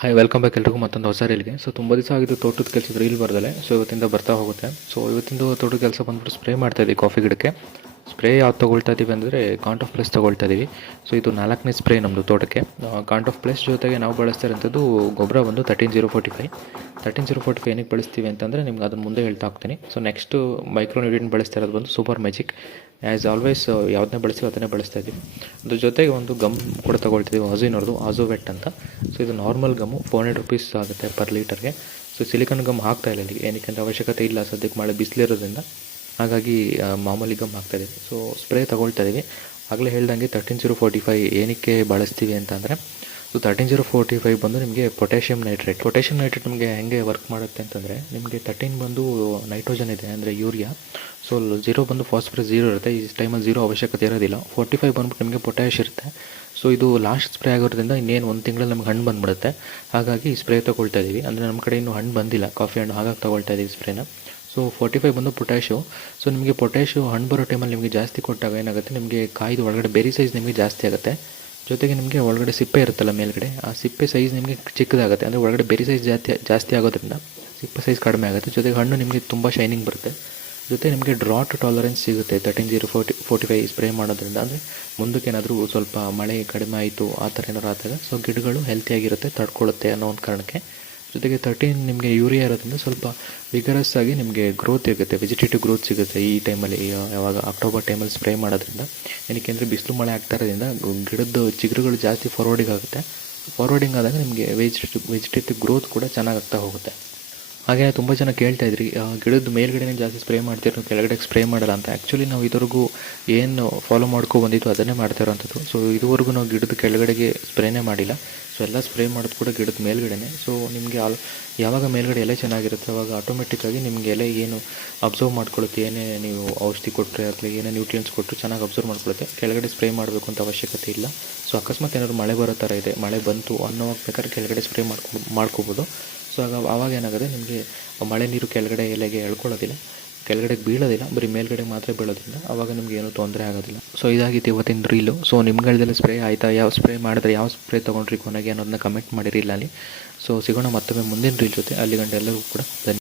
Hi welcome back ಎಲ್ರಿಗೂ ಮತ್ತೊಂದು ಹೊಸ ರೀಲ್ಗೆ. ಸೊ ತುಂಬ ದಿವಸ ಆಗಿದ್ದು ತೋಟದ ಕೆಲಸದ ರೀಲ್ ಬರ್ದಲೆ. ಸೊ ಇವತ್ತಿಂದ ಬರ್ತಾ ಹೋಗುತ್ತೆ. ಸೊ ಇವತ್ತಿಂದು ತೋಟದ ಕೆಲಸ ಬಂದ್ಬಿಟ್ಟು ಸ್ಪ್ರೇ ಮಾಡ್ತಾಯಿದ್ದೀವಿ ಕಾಫಿ ಗಿಡಕ್ಕೆ. ಸ್ಪ್ರೇ ಯಾವ್ದು ತೊಗೊಳ್ತಾ ಇದ್ದೀವಿ ಅಂದರೆ ಕಾಂಟ್ ಆಫ್ ಪ್ಲಸ್ ತೊಗೊಳ್ತಾ ಇದ್ದೀವಿ. ಸೊ ಇದು 4ನೇ ಸ್ಪ್ರೇ ನಮ್ಮದು ತೋಟಕ್ಕೆ. ಕಾಂಟ್ ಆಫ್ ಪ್ಲಸ್ ಜೊತೆಗೆ ನಾವು ಬಳಸ್ತಾ ಇರೋಂಥದ್ದು ಗೊಬ್ಬರ ಬಂದು 13-045 ಏನಕ್ಕೆ ಬಳಸ್ತೀವಿ ಅಂತಂದರೆ ನಿಮ್ಗೆ ಅದನ್ನು ಮುಂದೆ ಹೇಳ್ತಾ ಹೋಗ್ತೀನಿ. ಸೊ ನೆಕ್ಸ್ಟು ಮೈಕ್ರೋ ನ್ಯೂಟ್ರಿಯೆಂಟ್ ಬಳಸ್ತಾ ಇರೋದು ಬಂದು ಸೂಪರ್ ಮ್ಯಾಜಿಕ್. ಆ್ಯಸ್ ಆಲ್ವೇಸ್ ಯಾವುದನ್ನೇ ಬಳಸ್ತೀವಿ ಅದನ್ನೇ ಬಳಸ್ತಾ ಇದ್ದೀವಿ. ಅದ್ರ ಜೊತೆಗೆ ಒಂದು ಗಮ್ ಕೂಡ ತೊಗೊಳ್ತಿದ್ದೀವಿ ಆಝಿನವ್ರದ್ದು, ಆಝೋವೆಟ್ ಅಂತ. ಸೊ ಇದು ನಾರ್ಮಲ್ ಗಮ್ಮು 400 ರುಪೀಸ್ ಆಗುತ್ತೆ ಪರ್ ಲೀಟರ್ಗೆ. ಸೊ ಸಿಲಿಕಾನ್ ಗಮ್ ಹಾಕ್ತಾ ಇಲ್ಲ ಇಲ್ಲಿಗೆ, ಏನಕ್ಕೆ ಅಂತ ಅವಶ್ಯಕತೆ ಇಲ್ಲ ಸದ್ಯಕ್ಕೆ, ಮಳೆ ಬಿಸಿಲಿರೋದ್ರಿಂದ. ಹಾಗಾಗಿ ಮಾಮೂಲಿ ಗಮ್ ಹಾಕ್ತಾಯಿದ್ದೀವಿ. ಸೊ ಸ್ಪ್ರೇ ತೊಗೊಳ್ತಾ ಇದ್ದೀವಿ. ಆಗಲೇ ಹೇಳ್ದಂಗೆ 13-045 ಏನಕ್ಕೆ ಬಳಸ್ತೀವಿ ಅಂತಂದರೆ, ಸೊ 13-045 ಬಂದು ನಿಮಗೆ ಪೊಟ್ಯಾಷಿಯಮ್ ನೈಟ್ರೇಟ್ ನಿಮಗೆ ಹೆಂಗೆ ವರ್ಕ್ ಮಾಡುತ್ತೆ ಅಂತಂದರೆ, ನಿಮಗೆ 13 ಬಂದು ನೈಟ್ರೋಜನ್ ಇದೆ ಅಂದರೆ ಯೂರಿಯಾ. ಸೊ 0 ಬಂದು ಫಾಸ್ಫರಸ್ 0 ಇರುತ್ತೆ. ಈ ಟೈಮಲ್ಲಿ 0 ಅವಶ್ಯಕತೆ ಇರೋದಿಲ್ಲ. 45 ಬಂದ್ಬಿಟ್ಟು ನಿಮಗೆ ಪೊಟ್ಯಾಷ್ ಇರುತ್ತೆ. ಸೊ ಇದು ಲಾಸ್ಟ್ ಸ್ಪ್ರೇ ಆಗೋದ್ರಿಂದ ಇನ್ನೇನು ಒಂದು ತಿಂಗಳಲ್ಲಿ ನಮ್ಗೆ ಹಣ್ಣು ಬಂದುಬಿಡುತ್ತೆ. ಹಾಗಾಗಿ ಈ ಸ್ಪ್ರೇ ತೊಗೊಳ್ತಾ ಇದ್ದೀವಿ. ಅಂದರೆ ನಮ್ಮ ಕಡೆ ಇನ್ನೂ ಹಣ್ಣು ಬಂದಿಲ್ಲ, ಕಾಫಿ ಹಣ್ಣು, ಹಾಗಾಗಿ ತೊಗೊಳ್ತಾ ಇದ್ದೀವಿ ಸ್ಪ್ರೇನ. ಸೊ 45 ಬಂದು ಪೊಟ್ಯಾಶು. ಸೊ ನಿಮಗೆ ಪೊಟ್ಯಾಶು ಹಣ್ಣು ಬರೋ ಟೈಮಲ್ಲಿ ನಿಮಗೆ ಜಾಸ್ತಿ ಕೊಟ್ಟಾಗ ಏನಾಗುತ್ತೆ, ನಿಮಗೆ ಕಾಯ್ದು ಒಳಗಡೆ ಬೆರಿ ಸೈಜ್ ನಿಮಗೆ ಜಾಸ್ತಿ ಆಗುತ್ತೆ. ಜೊತೆಗೆ ನಿಮಗೆ ಒಳಗಡೆ ಸಿಪ್ಪೆ ಇರುತ್ತಲ್ಲ ಮೇಲ್ಗಡೆ, ಆ ಸಿಪ್ಪೆ ಸೈಜ್ ನಿಮಗೆ ಚಿಕ್ಕದಾಗುತ್ತೆ. ಅಂದರೆ ಒಳಗಡೆ ಬೆರಿ ಸೈಜ್ ಜಾಸ್ತಿ ಆಗೋದ್ರಿಂದ ಸಿಪ್ಪೆ ಸೈಜ್ ಕಡಿಮೆ ಆಗುತ್ತೆ. ಜೊತೆಗೆ ಹಣ್ಣು ನಿಮಗೆ ತುಂಬ ಶೈನಿಂಗ್ ಬರುತ್ತೆ. ಜೊತೆ ನಿಮಗೆ ಡ್ರಾಟ್ ಟಾಲರೆನ್ಸ್ ಸಿಗುತ್ತೆ 13-045 ಸ್ಪ್ರೇ ಮಾಡೋದ್ರಿಂದ. ಅಂದರೆ ಮುಂದಕ್ಕೆ ಏನಾದರೂ ಸ್ವಲ್ಪ ಮಳೆ ಕಡಿಮೆ ಆಯಿತು ಆ ಥರ ಏನಾದ್ರು ಆದಾಗ ಸೊ ಗಿಡಗಳು ಹೆಲ್ತಿಯಾಗಿರುತ್ತೆ, ತಡ್ಕೊಳ್ಳುತ್ತೆ ಅನ್ನೋ ಒಂದು ಕಾರಣಕ್ಕೆ. ಜೊತೆಗೆ 13 ನಿಮಗೆ ಯೂರಿಯಾ ಇರೋದ್ರಿಂದ ಸ್ವಲ್ಪ ವಿಗರಸ್ ಆಗಿ ನಿಮಗೆ ಗ್ರೋತ್ ಇರುತ್ತೆ, ವೆಜಿಟೇಟಿವ್ ಗ್ರೋತ್ ಸಿಗುತ್ತೆ ಈ ಟೈಮಲ್ಲಿ. ಯಾವಾಗ ಅಕ್ಟೋಬರ್ ಟೈಮಲ್ಲಿ ಸ್ಪ್ರೇ ಮಾಡೋದ್ರಿಂದ. ಏನಕ್ಕೆ ಅಂದರೆ ಬಿಸಿಲು ಮಳೆ ಆಗ್ತಾ ಇರೋದ್ರಿಂದ ಗಿಡದ ಚಿಗುರುಗಳು ಜಾಸ್ತಿ ಫಾರ್ವರ್ಡಿಂಗ್ ಆಗುತ್ತೆ. ಫಾರ್ವರ್ಡಿಂಗ್ ಆದಾಗ ನಿಮಗೆ ವೆಜಿಟೇಟಿವ್ ಗ್ರೋತ್ ಕೂಡ ಚೆನ್ನಾಗಿ ಆಗ್ತಾ ಹೋಗುತ್ತೆ. ಹಾಗೆ ತುಂಬ ಜನ ಕೇಳ್ತಾಯಿದ್ರಿ, ಗಿಡದ ಮೇಲ್ಗಡೆನೇ ಜಾಸ್ತಿ ಸ್ಪ್ರೇ ಮಾಡ್ತಿರೋ, ಕೆಳಗಡೆ ಸ್ಪ್ರೇ ಮಾಡಲ್ಲ ಅಂತ. ಆ್ಯಕ್ಚುಲಿ ನಾವು ಇದುವರೆಗೂ ಏನು ಫಾಲೋ ಮಾಡ್ಕೊಬಂದಿತ್ತು ಅದನ್ನೇ ಮಾಡ್ತಾ ಇರೋವಂಥದ್ದು. ಸೊ ಇದುವರೆಗೂ ನಾವು ಗಿಡದ ಕೆಳಗಡೆಗೆ ಸ್ಪ್ರೇನೇ ಮಾಡಿಲ್ಲ. ಸೊ ಎಲ್ಲ ಸ್ಪ್ರೇ ಮಾಡೋದು ಕೂಡ ಗಿಡದ ಮೇಲ್ಗಡೆನೆ. ಸೊ ನಿಮಗೆ ಯಾವಾಗ ಮೇಲ್ಗಡೆ ಎಲೆ ಚೆನ್ನಾಗಿರುತ್ತೆ ಅವಾಗ ಆಟೋಮೆಟಿಕ್ಕಾಗಿ ನಿಮಗೆ ಎಲೆ ಏನು ಅಬ್ಸರ್ವ್ ಮಾಡ್ಕೊಳ್ಳುತ್ತೆ, ಏನೇ ನೀವು ಔಷಧಿ ಕೊಟ್ಟರೆ ಆಗಲಿ ಏನೇ ನ್ಯೂಟ್ರಿಯೆಂಟ್ಸ್ ಕೊಟ್ಟರು ಚೆನ್ನಾಗಿ ಅಬ್ಸರ್ವ್ ಮಾಡ್ಕೊಳ್ಳುತ್ತೆ. ಕೆಳಗಡೆ ಸ್ಪ್ರೇ ಮಾಡಬೇಕು ಅಂತ ಅವಶ್ಯಕತೆ ಇಲ್ಲ. ಸೊ ಅಕಸ್ಮಾತ್ ಏನಾದ್ರು ಮಳೆ ಬರೋ ಥರ ಇದೆ, ಮಳೆ ಬಂತು ಅನ್ನೋ ಬೇಕಾದ್ರೆ ಕೆಳಗಡೆ ಸ್ಪ್ರೇ ಮಾಡ್ಕೋಬೋದು. ಸೊ ಆವಾಗ ಏನಾಗುತ್ತೆ, ನಿಮಗೆ ಮಳೆ ನೀರು ಕೆಳಗಡೆ ಎಲೆಗೆ ಎಳ್ಕೊಳ್ಳೋದಿಲ್ಲ, ಕೆಳಗಡೆಗೆ ಬೀಳೋದಿಲ್ಲ, ಬರೀ ಮೇಲ್ಗಡೆ ಮಾತ್ರ ಬೀಳೋದ್ರಿಂದ ಆವಾಗ ನಿಮ್ಗೆ ಏನೂ ತೊಂದರೆ ಆಗೋದಿಲ್ಲ. ಸೊ ಇದಾಗಿತ್ತು ಇವತ್ತಿನ ರೀಲು. ಸೊ ನಿಮ್ಗಳದೆಲ್ಲ ಸ್ಪ್ರೇ ಆಯಿತಾ, ಯಾವ ಸ್ಪ್ರೇ ಮಾಡಿದ್ರೆ, ಯಾವ ಸ್ಪ್ರೇ ತೊಗೊಂಡ್ರಿ ಕೊನೆಗೆ ಅನ್ನೋದನ್ನ ಕಮೆಂಟ್ ಮಾಡಿರಿ ಇಲ್ಲ ಅಲ್ಲಿ. ಸೊ ಸಿಗೋಣ ಮತ್ತೊಮ್ಮೆ ಮುಂದಿನ ರೀಲ್ ಜೊತೆ. ಅಲ್ಲಿಗಂಟ ಎಲ್ಲರಿಗೂ ಕೂಡ ಧನ್ಯವಾದ.